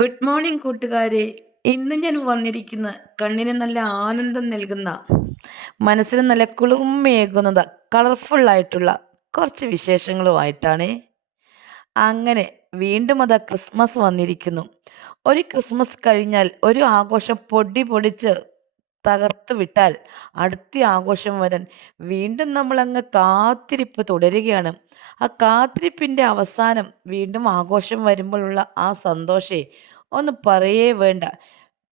Good morning കൂട്ടുകാരെ. ഇന്ന് ഞാൻ വന്നിരിക്കുന്ന കണ്ണിന് നല്ല ആനന്ദം നൽകുന്ന മനസ്സിന് നല്ല കുളിർമയേകുന്നത് കളർഫുള്ളായിട്ടുള്ള കുറച്ച് വിശേഷങ്ങളുമായിട്ടാണ്. അങ്ങനെ വീണ്ടും അതാ ക്രിസ്മസ് വന്നിരിക്കുന്നു. ഒരു ക്രിസ്മസ് കഴിഞ്ഞാൽ ഒരു ആഘോഷം പൊടി പൊടിച്ച് തകർത്ത് വിട്ടാൽ അടുത്ത ആഘോഷം വരാൻ വീണ്ടും നമ്മൾ നമ്മളങ്ങ് കാത്തിരിപ്പ് തുടരുകയാണ്. ആ കാത്തിരിപ്പിന്റെ അവസാനം വീണ്ടും ആഘോഷം വരുമ്പോഴുള്ള ആ സന്തോഷേ ഒന്ന് പറയേ വേണ്ട.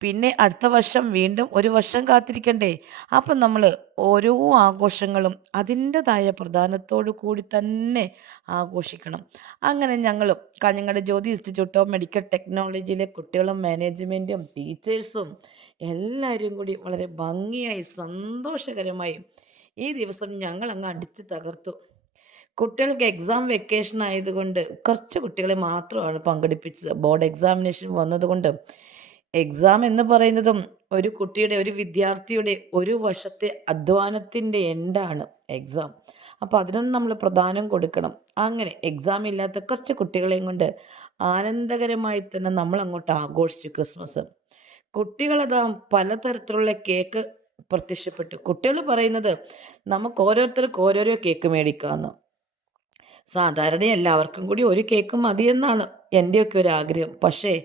പിന്നെ അടുത്ത വർഷം വീണ്ടും ഒരു വർഷം കാത്തിരിക്കണ്ടേ? അപ്പം നമ്മൾ ഓരോ ആഘോഷങ്ങളും അതിന്റെതായ പ്രധാനത്തോടു കൂടി തന്നെ ആഘോഷിക്കണം. അങ്ങനെ ഞങ്ങളും Kanhangad Jyothi institute of medical ടെക്നോളജിയിലെ കുട്ടികളും മാനേജ്മെന്റും ടീച്ചേഴ്സും എല്ലാവരും കൂടി വളരെ ഭംഗിയായി സന്തോഷകരമായി ഈ ദിവസം ഞങ്ങൾ അങ്ങ് അടിച്ച് തകർത്തു. കുട്ടികൾക്ക് എക്സാം വെക്കേഷൻ ആയതുകൊണ്ട് കുറച്ച് കുട്ടികളെ മാത്രമാണ് പങ്കെടുപ്പിച്ചത്. ബോർഡ് എക്സാമിനേഷൻ വന്നതുകൊണ്ട് എക്സാം എന്ന് പറയുന്നതും ഒരു കുട്ടിയുടെ ഒരു വിദ്യാർത്ഥിയുടെ ഒരു വർഷത്തെ അധ്വാനത്തിന്റെ എൻഡാണ് എക്സാം അപ്പോൾ അതിനൊന്നും നമ്മൾ പ്രധാനം കൊടുക്കണം. അങ്ങനെ എക്സാം ഇല്ലാത്ത കുറച്ച് കുട്ടികളെയും കൊണ്ട് ആനന്ദകരമായി തന്നെ നമ്മൾ അങ്ങോട്ട് ആഘോഷിച്ചു ക്രിസ്മസ്. കുട്ടികളതാ പലതരത്തിലുള്ള കേക്ക് പ്രത്യക്ഷപ്പെട്ടു. കുട്ടികൾ പറയുന്നത് നമുക്ക് ഓരോരുത്തർക്ക് ഓരോരോ കേക്ക് മേടിക്കാമെന്ന് സാധാരണ എല്ലാവർക്കും കൂടി ഒരു കേക്ക് മതിയെന്നാണ് എന്റെയൊക്കെ ഒരു ആഗ്രഹം. പക്ഷേ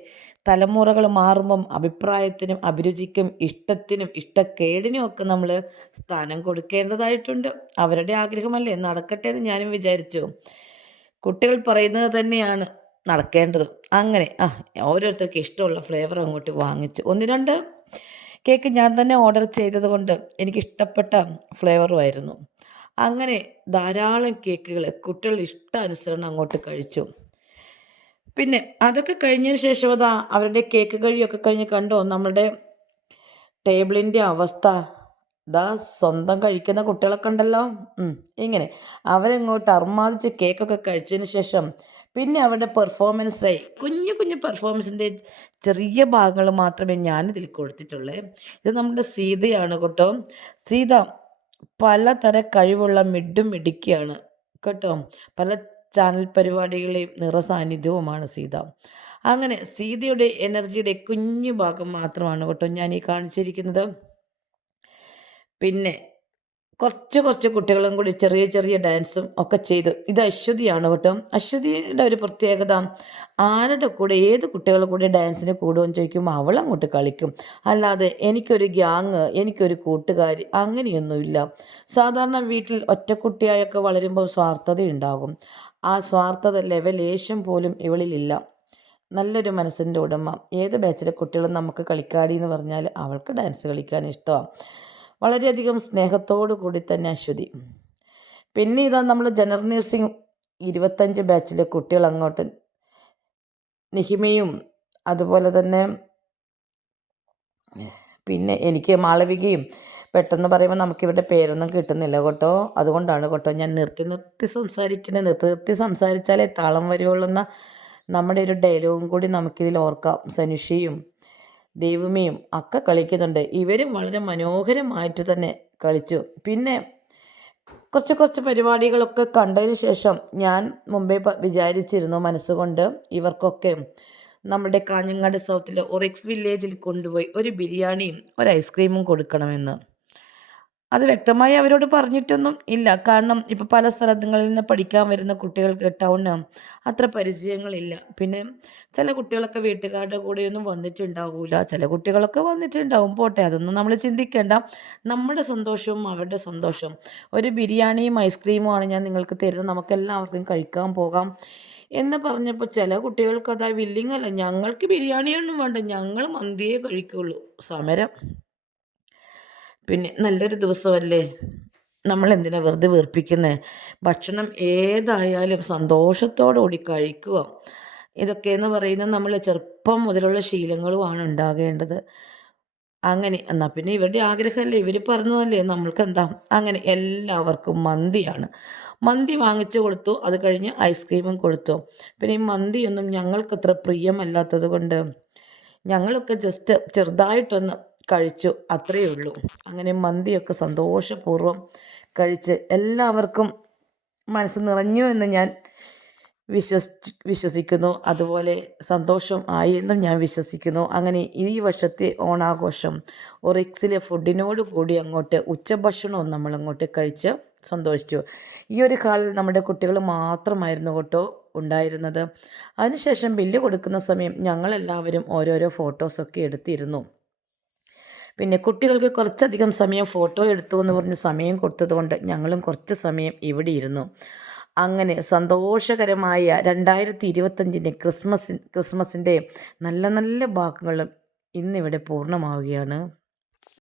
തലമുറകൾ മാറുമ്പം അഭിപ്രായത്തിനും അഭിരുചിക്കും ഇഷ്ടത്തിനും ഇഷ്ടക്കേടിനും ഒക്കെ നമ്മൾ സ്ഥാനം കൊടുക്കേണ്ടതായിട്ടുണ്ട്. അവരുടെ ആഗ്രഹമല്ലേ? നടക്കട്ടെ എന്ന് ഞാനും വിചാരിച്ചു. കുട്ടികൾ പറയുന്നത് തന്നെയാണ് നടക്കേണ്ടത്. അങ്ങനെ ആ ഓരോരുത്തർക്ക് ഇഷ്ടമുള്ള ഫ്ലേവർ അങ്ങോട്ട് വാങ്ങിച്ചു. ഒന്ന് രണ്ട് കേക്ക് ഞാൻ തന്നെ ഓർഡർ ചെയ്തത് കൊണ്ട് എനിക്ക് ഇഷ്ടപ്പെട്ട ഫ്ലേവറുമായിരുന്നു അങ്ങനെ ധാരാളം കേക്കുകൾ കുട്ടികൾ ഇഷ്ടാനുസരണം അങ്ങോട്ട് കഴിച്ചു. പിന്നെ അതൊക്കെ കഴിഞ്ഞതിന് ശേഷം അതാ അവരുടെ കേക്ക് കഴിയൊക്കെ കഴിഞ്ഞ് കണ്ടോ നമ്മളുടെ ടേബിളിന്റെ അവസ്ഥ. ദാ സ്വന്തം കഴിക്കുന്ന കുട്ടികളൊക്കെ ഉണ്ടല്ലോ. ഇങ്ങനെ. അവരങ്ങോട്ട് അർമാദിച്ച് കേക്കൊക്കെ കഴിച്ചതിന് ശേഷം പിന്നെ അവരുടെ പെർഫോമൻസായി കുഞ്ഞു കുഞ്ഞു പെർഫോമൻസിന്റെ ചെറിയ ഭാഗങ്ങൾ മാത്രമേ ഞാനിതിൽ കൊടുത്തിട്ടുള്ളൂ. ഇത് നമ്മുടെ സീതയാണ് കേട്ടോ. സീത പലതര കഴിവുള്ള മിഡും മിടുക്കിയാണ് കേട്ടോ. പല ചാനൽ പരിപാടികളെയും നിറസാന്നിധ്യവുമാണ് സീത. അങ്ങനെ സീതയുടെ എനർജിയുടെ കുഞ്ഞു ഭാഗം മാത്രമാണ് കേട്ടോ ഞാൻ ഈ കാണിച്ചിരിക്കുന്നത്. പിന്നെ കുറച്ച് കുറച്ച് കുട്ടികളും കൂടി ചെറിയ ചെറിയ ഡാൻസും ഒക്കെ ചെയ്തു. ഇത് അശ്വതിയാണ് കേട്ടോ. അശ്വതിയുടെ ഒരു പ്രത്യേകത ആരുടെ കൂടെ ഏത് കുട്ടികളുടെ കൂടെ ഡാൻസിന് കൂടുമെന്ന് ചോദിക്കുമ്പോൾ അവൾ അങ്ങോട്ട് കളിക്കും. അല്ലാതെ എനിക്കൊരു ഗ്യാങ് എനിക്കൊരു കൂട്ടുകാരി അങ്ങനെയൊന്നുമില്ല. സാധാരണ വീട്ടിൽ ഒറ്റക്കുട്ടിയായൊക്കെ വളരുമ്പോൾ സ്വാർത്ഥത ഉണ്ടാകും. ആ സ്വാർത്ഥത ലെവലേശം പോലും ഇവളിലില്ല. നല്ലൊരു മനസ്സിന്റെ ഉടമ. ഏത് ബാച്ചിലെ കുട്ടികളും നമുക്ക് കളിക്കാടി എന്ന് പറഞ്ഞാൽ അവൾക്ക് ഡാൻസ് കളിക്കാൻ ഇഷ്ടമാണ്. വളരെയധികം സ്നേഹത്തോടു കൂടി തന്നെ അശ്വതി. പിന്നെ ഇതാ നമ്മൾ ജനറൽ നഴ്സിംഗ് ഇരുപത്തഞ്ച് ബാച്ചിലെ കുട്ടികൾ അങ്ങോട്ട് നിഹിമയും അതുപോലെ തന്നെ പിന്നെ എനിക്ക് മാളവികയും പെട്ടെന്ന് പറയുമ്പോൾ നമുക്കിവിടെ പേരൊന്നും കിട്ടുന്നില്ല കേട്ടോ. അതുകൊണ്ടാണ് കേട്ടോ ഞാൻ നിർത്തി നിർത്തി സംസാരിക്കുന്നത് നിർത്തി നിർത്തി സംസാരിച്ചാലേ താളം വരുവുള്ളൂന്ന നമ്മുടെ ഒരു ഡയലോഗും കൂടി നമുക്കിതിൽ ഓർക്കാം. സനുഷയും ദൈവമേയും ഒക്കെ കളിക്കുന്നുണ്ട്. ഇവരും വളരെ മനോഹരമായിട്ട് തന്നെ കളിച്ചു. പിന്നെ കുറച്ച് കുറച്ച് പരിപാടികളൊക്കെ കണ്ടതിന് ശേഷം ഞാൻ മുമ്പേ വിചാരിച്ചിരുന്നു മനസ്സുകൊണ്ട് ഇവർക്കൊക്കെ നമ്മുടെ കാഞ്ഞങ്ങാട് സൗത്തിലെ ഒറിക്സ് വില്ലേജിൽ കൊണ്ടുപോയി ഒരു ബിരിയാണിയും ഒരു ഐസ്ക്രീമും കൊടുക്കണമെന്ന്. അത് വ്യക്തമായി അവരോട് പറഞ്ഞിട്ടൊന്നും ഇല്ല. കാരണം ഇപ്പോൾ പല സ്ഥലങ്ങളിൽ നിന്ന് പഠിക്കാൻ വരുന്ന കുട്ടികൾക്ക് ടൗണ് അത്ര പരിചയങ്ങളില്ല. പിന്നെ ചില കുട്ടികളൊക്കെ വീട്ടുകാരുടെ കൂടെയൊന്നും വന്നിട്ടുണ്ടാവില്ല ചില കുട്ടികളൊക്കെ വന്നിട്ടുണ്ടാവും. പോട്ടെ അതൊന്നും നമ്മൾ ചിന്തിക്കേണ്ട. നമ്മുടെ സന്തോഷവും അവരുടെ സന്തോഷവും. ഒരു ബിരിയാണിയും ഐസ്ക്രീമും ആണ് ഞാൻ നിങ്ങൾക്ക് തരുന്നത്. നമുക്കെല്ലാവർക്കും കഴിക്കാൻ പോകാം എന്ന് പറഞ്ഞപ്പോൾ ചില കുട്ടികൾക്ക് അതാ വില്ലിങ് അല്ല. ഞങ്ങൾക്ക് ബിരിയാണിയൊന്നും വേണ്ട. ഞങ്ങൾ മന്തിയേ കഴിക്കുള്ളൂ. സമരം. പിന്നെ നല്ലൊരു ദിവസമല്ലേ? നമ്മൾ എന്തിനാ വെറുതെ വീർപ്പിക്കുന്നത് ഭക്ഷണം ഏതായാലും സന്തോഷത്തോടു കൂടി കഴിക്കുക. ഇതൊക്കെ എന്ന് പറയുന്നത് നമ്മൾ ചെറുപ്പം മുതലുള്ള ശീലങ്ങളുമാണ് ഉണ്ടാകേണ്ടത്. അങ്ങനെ എന്നാൽ പിന്നെ ഇവരുടെ ആഗ്രഹമല്ലേ? ഇവർ പറഞ്ഞതല്ലേ? നമ്മൾക്ക് എന്താ അങ്ങനെ എല്ലാവർക്കും മന്തിയാണ്. മന്തി വാങ്ങിച്ചു കൊടുത്തു അത് കഴിഞ്ഞ് ഐസ്ക്രീമും കൊടുത്തു. പിന്നെ ഈ മന്തിയൊന്നും ഞങ്ങൾക്കത്ര പ്രിയമല്ലാത്തത് കൊണ്ട് ഞങ്ങളൊക്കെ ജസ്റ്റ് ചെറുതായിട്ടൊന്ന് കഴിച്ചു. അത്രയേ ഉള്ളൂ. അങ്ങനെ മന്തിയൊക്കെ സന്തോഷപൂർവം കഴിച്ച് എല്ലാവർക്കും മനസ്സ് നിറഞ്ഞു എന്ന് ഞാൻ വിശ്വസി വിശ്വസിക്കുന്നു. അതുപോലെ സന്തോഷം ആയി എന്നും ഞാൻ വിശ്വസിക്കുന്നു. അങ്ങനെ ഈ വർഷത്തെ ഓണാഘോഷം ഒറിക്സിലെ ഫുഡിനോട് കൂടി അങ്ങോട്ട് ഉച്ചഭക്ഷണവും നമ്മൾ അങ്ങോട്ട് കഴിച്ച് സന്തോഷിച്ചു. ഈ ഒരു കാലിൽ നമ്മുടെ കുട്ടികൾ മാത്രമായിരുന്നു കേട്ടോ ഉണ്ടായിരുന്നത്. അതിനുശേഷം ബില്ല് കൊടുക്കുന്ന സമയം ഞങ്ങളെല്ലാവരും ഓരോരോ ഫോട്ടോസൊക്കെ എടുത്തിരുന്നു. പിന്നെ കുട്ടികൾക്ക് കുറച്ചധികം സമയം ഫോട്ടോ എടുത്തു എന്ന് പറഞ്ഞ് സമയം കൊടുത്തതുകൊണ്ട് ഞങ്ങളും കുറച്ച് സമയം ഇവിടെ ഇരുന്നു. അങ്ങനെ സന്തോഷകരമായ രണ്ടായിരത്തി ഇരുപത്തഞ്ചിന്റെ ക്രിസ്മസ് ക്രിസ്മസിന്റെ നല്ല നല്ല ഭാഗങ്ങളും ഇന്നിവിടെ പൂർണമാവുകയാണ്.